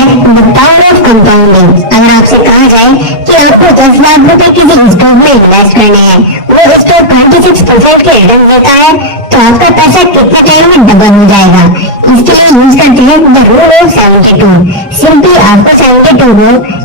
है the power of compounding. अगर आपसे कहा जाए कि आपको 10 लाख रुपए किसी स्टॉक में इन्वेस्ट करने हैं, वो स्टॉक 26% के रिटर्न देता है, तो आपका पैसा कितने टाइम में डबल हो जाएगा। इसके लिए यूज करते हैं द रूल ऑफ 72। सिंपली आपको 72 को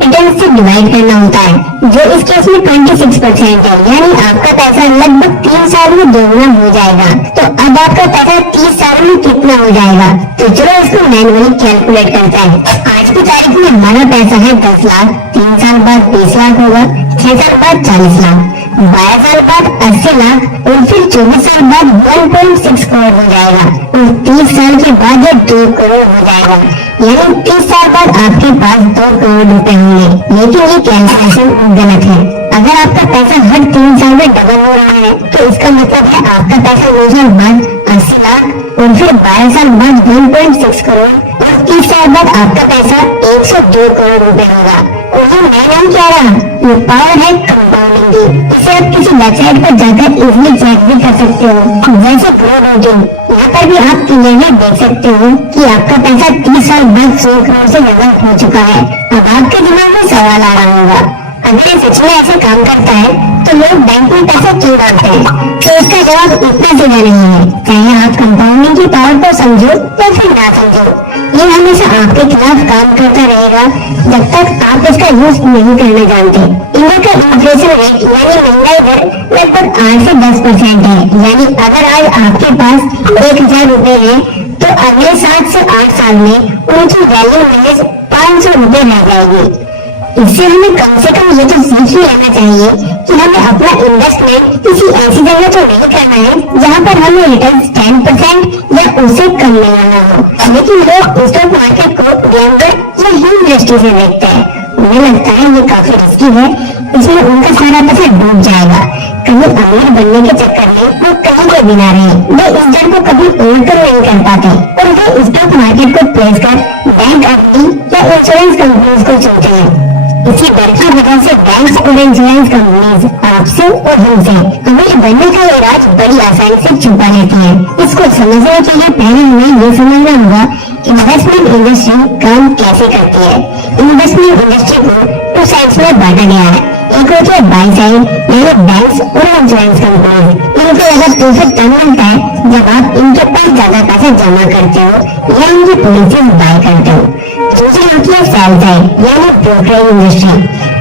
रिटर्न से डिवाइड करना होता है, जो इस केस में 26% है, यानी आपका पैसा लगभग 3 साल में दोगुना हो जाएगा। तो अब आपका पैसा 30 साल में कितना हो जाएगा, तो चलो इसको मैनुअली कैलकुलेट करते हैं। आज की तारीख में हमारा पैसा है 10 लाख, 3 साल बाद 20 लाख होगा, 6 साल बाद 40 लाख, 12 साल बाद 80 लाख और फिर 24 साल बाद 1.6 करोड़ हो जाएगा और 30 साल के बाद ये 2 करोड़ हो जाएगा, यानी 30 साल बाद आपके पास 2 करोड़ रुपए होंगे। लेकिन ये कैलकुलेशन गलत है। अगर आपका पैसा हर 3 साल में डबल हो रहा है, तो इसका मतलब है आपका पैसा 9 साल बाद 80 लाख और फिर 12 साल बाद 1.6 करोड़ और 30 साल बाद आपका पैसा 102 करोड़ रुपए होगा। और ये मैं नाम क्या रहा, ये पावर है कंपाउंडिंग की। इसे आप किसी वेबसाइट पर जाकर इजीली चेक भी कर सकते हो, जैसे ग्रोबोटिंग। यहाँ पर भी आप क्लियरली देख सकते हो कि आपका पैसा 30 साल बाद 100 करोड़ से ज्यादा हो चुका है। अब आपके दिमाग में सवाल आ रहा होगा, अगर ये सच में ऐसे काम करता है तो लोग बैंक में पैसा क्यों डालते हैं? तो इसका जवाब इतना सीधा नहीं है। चाहे आप कंपाउंडिंग की पावर को समझो या फिर ना समझो, ये हमेशा आपके खिलाफ काम करता रहेगा जब तक आप इसका यूज नहीं करना जानते। इंडिया का इन्फ्लेशन रेट यानी महंगाई दर लगभग 8 से 10% है, यानी अगर आज आपके पास 1000 रुपए है तो अगले 7 से 8 साल में उनकी वैल्यू महज 500 रुपए रह जाएगी। इससे हमें कम से कम ये तो सीख ही लेना चाहिए कि हमें अपना इन्वेस्टमेंट किसी ऐसी जगह तो नहीं करना है जहाँ पर हमें रिटर्न 10% या उससे कम मिलना हो। लेकिन लोग स्टॉक मार्केट को गैम्बल या हीन दृष्टि से देखते हैं। उन्हें लगता है ये काफी रिस्की है, इसमें उनका सारा पैसा डूब जाएगा। कहीं अमीर बनने के चक्कर में वो कहीं के बिना रहे, वे इस डर को कभी ओवरकम नहीं कर पाते और वे स्टॉक मार्केट को प्लेस कर बैंक एफडी या इंश्योरेंस कंपनीज को चुनते हैं। इसी डर की वजह से बैंक्स और इंश्योरेंस कंपनीज आपसे और हमसे अमीर बनने का ये राज बड़ी आसानी से छुपा लेती है। इसको समझने के लिए पहले हमें ये समझना होगा इन्वेस्टमेंट इंडस्ट्री काम कैसे करती है। इन्वेस्टमेंट इंडस्ट्री को 2 साइड्स में बांटा गया है। एक होती है बाय साइड यानी बैंक्स और इंश्योरेंस कंपनीज। इनको ज्यादा प्रॉफिट तब मिलता है जब आप इनके पास ज्यादा पैसा जमा करते हो या इनकी पॉलिसीज बाय करते हो। दूसरी होती है सेल साइड यानी ब्रोकरेज इंडस्ट्री।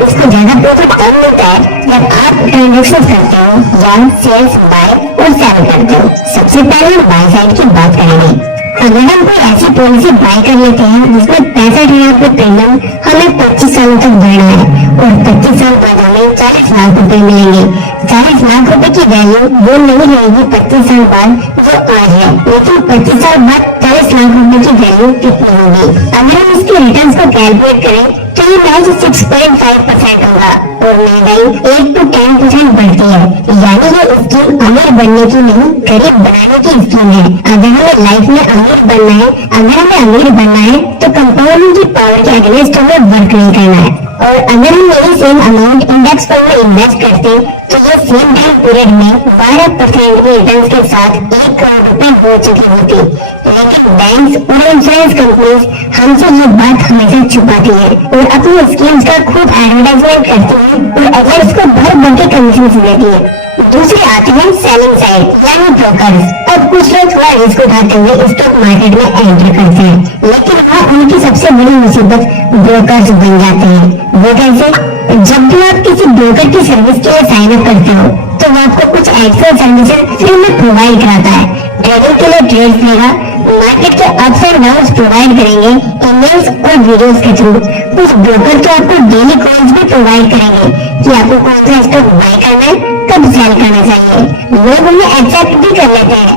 इसको ज्यादा प्रॉफिट तब मिलता है जब आप ट्रांजेक्शन करते हो या शेयर्स बाय और सेल करते हो। सबसे पहले बाय साइड की बात करेंगे। अगर हम कोई ऐसी पॉलिसी बाय कर लेते हैं जिसमें 65,000 रुपए प्रीमियम हमें 25 सालों तक भरना है और 25 साल बाद हमें 40 लाख रुपए मिलेंगे। 40 लाख रुपए की वैल्यू वो नहीं रहेगी 25 साल बाद जो आज है, लेकिन 25 साल बाद 40 लाख रुपए की वैल्यू कितनी होगी? अगर हम इसके रिटर्न्स को कैलकुलेट करें तो ये महज 6.5% होगा और महंगाई 8 to 10% बढ़ती है। यानी ये स्कीम अमीर बनने की नहीं, गरीब बनाने की स्कीम है। अगर हमें लाइफ में अमीर बनना है तो कंपाउंडिंग की पावर के अगेंस्ट हमें वर्क नहीं करना है। और अगर हम यही सेम अमाउंट इंडेक्स फंड में इन्वेस्ट करते तो ये सेम टाइम पीरियड में 12% के रिटर्न्स के साथ 1 करोड़ रुपए हो चुकी होती। लेकिन बैंक्स और इंश्योरेंस कंपनीज हमसे ये बात हमेशा छुपाती है और अपनी स्कीम्स का खूब एडवर्टाइजमेंट करती है और एजेंट्स को भर भर के कमीशन देती है। दूसरी आती है सेलिंग साइड यानी ब्रोकर्स। अब कुछ लोग थोड़ा रिस्क उठाते हुए स्टॉक मार्केट में एंटर करते हैं, लेकिन वहाँ उनकी सबसे बड़ी मुसीबत ब्रोकर्स बन जाते हैं। वो कैसे? जब भी आप किसी ब्रोकर की सर्विस के लिए साइन अप करते हो तो वो आपको कुछ एक्स्ट्रा सर्विसेज फ्री में प्रोवाइड कराता है। ट्रेडिंग के लिए ट्रेड्स देगा, मार्केट के अप्स एंड डाउन्स प्रोवाइड करेंगे ईमेल्स और वीडियोस के थ्रू। कुछ ब्रोकर तो आपको डेली कॉल्स भी प्रोवाइड करेंगे कि आपको कौन सा स्टॉक बाय करना है, कब सेल करना चाहिए। लोग उन्हें एक्सेप्ट भी कर लेते हैं,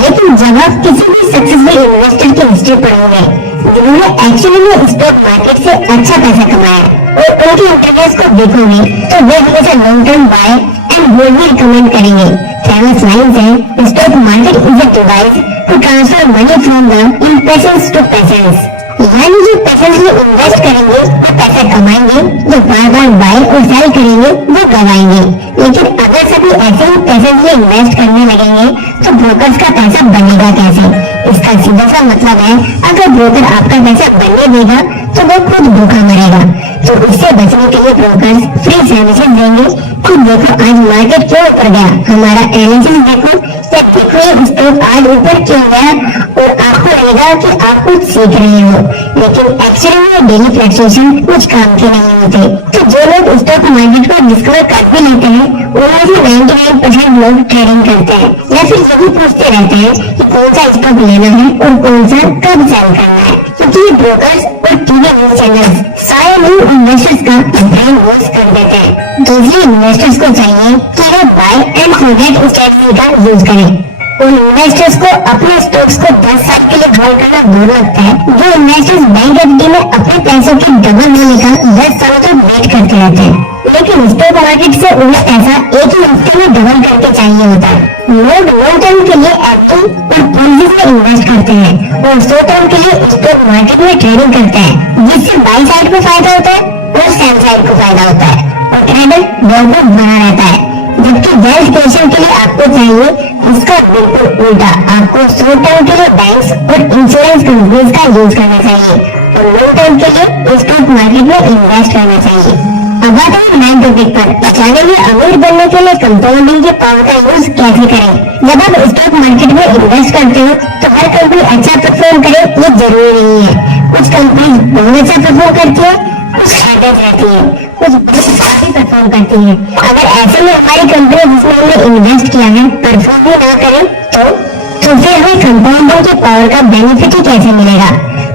लेकिन जब आप किसी भी सक्सेसफुल इन्वेस्टर की हिस्ट्री पढ़ोगे जिन्होंने एक्चुअली में स्टॉक मार्केट से अच्छा पैसा कमाया और उनके इंटरव्यूज को देखोगे तो वे हमेशा long term buy and hold भी रिकमेंड करेंगे। फेमस लाइंस है, stock market is a device to transfer money from the impatience to patience. यानी जो पेशेंसली इन्वेस्ट करेंगे वो पैसा कमाएंगे, जो बार बार बाय और सेल करेंगे वो गवाएंगे। लेकिन अगर सभी ऐसे ही पेशेंसली इन्वेस्ट करने लगेंगे तो ब्रोकर्स का पैसा बनेगा कैसे? इसका सीधा सा मतलब है अगर ब्रोकर आपका पैसा बनने देगा तो वो वो खुद भूखा मरेगा। तो इससे बचने के लिए ब्रोकर्स फ्री सर्विसेज देंगे कि देखो आज मार्केट क्यों ऊपर गया, हमारा एनालिसिस देखो, या देखो ये स्टॉक आज ऊपर क्यों गया, और आपको लगेगा कि आप कुछ सीख रहे हो, लेकिन एक्चुअली में डेली फ्लक्चुएशन कुछ काम के नहीं होते। तो जो लोग स्टॉक मार्केट को डिस्कवर कर भी लेते हैं उनमें से 99% लोग ट्रेडिंग करते हैं या फिर यही पूछते रहते हैं कि कौन सा स्टॉक लेना है और कौन सा कब सेल करना है, क्योंकि ये ब्रोकर्स और टीवी न्यूज चैनल सारे लोग इन्वेस्टर्स का ब्रेन वॉश कर देते हैं। तो इसलिए इन्वेस्टर्स को चाहिए कि वो बाय एंड होल्ड स्ट्रेटजी का यूज करें। उन इन्वेस्टर्स को अपने स्टॉक्स को 10 साल के लिए होल्ड करना दूर लगता है। जो इन्वेस्टर्स बैंक एफडी में अपने पैसों की डबल होने का 10 साल तक वेट करते रहते हैं, लेकिन स्टॉक मार्केट से उन्हें पैसा एक ही हफ्ते में डबल करके चाहिए होता है। लोग लॉन्ग टर्म के लिए एफडी और पॉलिसीज में इन्वेस्ट करते हैं और शॉर्ट टर्म के लिए स्टॉक मार्केट में ट्रेडिंग करते हैं, जिससे बाई साइड को फायदा होता है और सेल साइड को फायदा होता है और ट्रेडर बहुत बना रहता है। जबकि वेल्थ क्रिएशन के लिए आपको चाहिए इसका बिल्कुल उल्टा, आपको शॉर्ट टर्म के लिए बैंक्स और इंश्योरेंस कंपनीज का यूज करना चाहिए और लॉन्ग टर्म के लिए स्टॉक मार्केट में इन्वेस्ट करना चाहिए। अब आते हैं नए टॉपिक पर, जानेंगे अमीर बनने के लिए कंपाउंडिंग के पावर का यूज कैसे करें। जब आप स्टॉक मार्केट में इन्वेस्ट करते हो तो हर कंपनी अच्छा परफॉर्म करे ये जरूरी नहीं है। कुछ कंपनी बहुत अच्छा परफॉर्म करती है, कुछ एवरेज रहती है, कुछ काफी परफॉर्म करती है। अगर ऐसे में हमारी कंपनी जिसमें हमने इन्वेस्ट किया है परफॉर्म भी ना करे तो फिर हमें कंपाउंडिंग के पावर का बेनिफिट ही कैसे मिलेगा।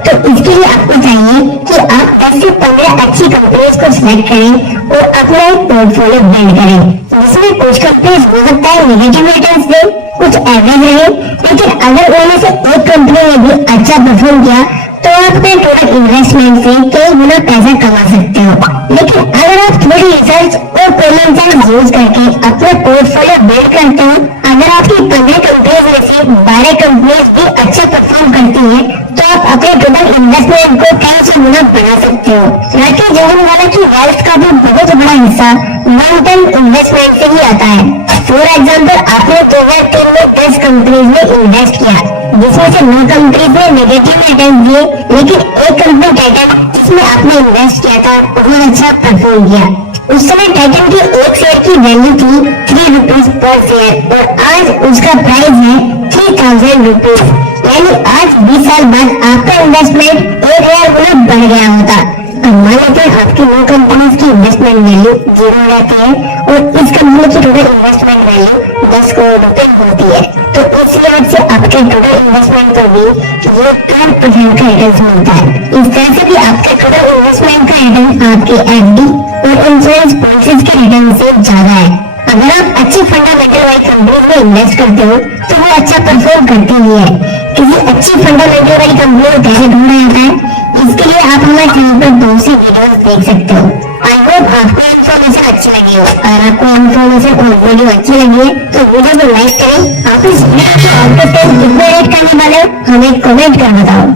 तो इसके लिए आपको चाहिए कि आप 10 से 15 अच्छी कंपनीज को सिलेक्ट करें और अपना एक पोर्टफोलियो बिल्ड करें, जिसमें कुछ कंपनीज हो सकता है नेगेटिव रिटर्न्स दे, कुछ एवरेज रहे, लेकिन अगर उनमें से एक कंपनी ने भी अच्छा परफॉर्म किया तो आप अपने टोटल इन्वेस्टमेंट से कई गुना पैसा कमा सकते हो। लेकिन अगर आप थोड़ी रिसर्च और कॉमन सेंस यूज करके अपना पोर्टफोलियो बिल्ड करते हो, अगर आपकी 15 कंपनीज में से 12 कंपनीज भी अच्छा परफॉर्म करती है तो आप अपने टोटल इन्वेस्टमेंट को कई सौ गुना बढ़ा सकते हो। राकेश जोहन वाला की वेल्थ का भी बहुत बड़ा हिस्सा लॉन्ग टर्म इन्वेस्टमेंट से ही आता है। फॉर एग्जाम्पल, आपने 2003 में 10 कंपनीज में इन्वेस्ट किया, जिसमें से 9 कंपनीज ने नेगेटिव रिटर्न दिए, लेकिन एक कंपनी टाइटन जिसमें आपने इन्वेस्ट किया था बहुत अच्छा परफॉर्म किया। उस समय टाइटन की एक शेयर की वैल्यू थी 3 रुपीज पर शेयर और आज उसका प्राइस है 3000 रुपीज। यानी आज 20 साल बाद आपका इन्वेस्टमेंट 1000 गुना बढ़ गया होता। अब मान लेते हैं आपकी 9 कंपनीज की इन्वेस्टमेंट वैल्यू 0 रहती है और इस कंपनी की टोटल इन्वेस्टमेंट वैल्यू 10 करोड़ रुपए होती है, तो इस लिहाज से आपके टोटल इन्वेस्टमेंट पर भी ये 12% का रिटर्न मिलता है। इस तरह से भी आपके टोटल इन्वेस्टमेंट का रिटर्न आपके एफडी और इंश्योरेंस पॉलिसीज के रिटर्न से ज्यादा है। अगर आप अच्छी फंडामेंटल वाली कंपनी में इन्वेस्ट करते हो तो वो अच्छा परफॉर्म करती ही है। किसी अच्छी फंडामेंटल वाली कंपनी को कैसे ढूंढा जाता है, इसके लिए आप हमारे चैनल पर दूसरी वीडियोस देख सकते हो। आई होप आपको इन्फॉर्मेशन अच्छी लगी हो। अगर आपको इन्फॉर्मेशन और वीडियो अच्छी लगी है तो वीडियो को लाइक करें। आप इस वीडियो को आउट ऑफ 10 कितना रेट करने वाले हो हमें कमेंट कर बताओ।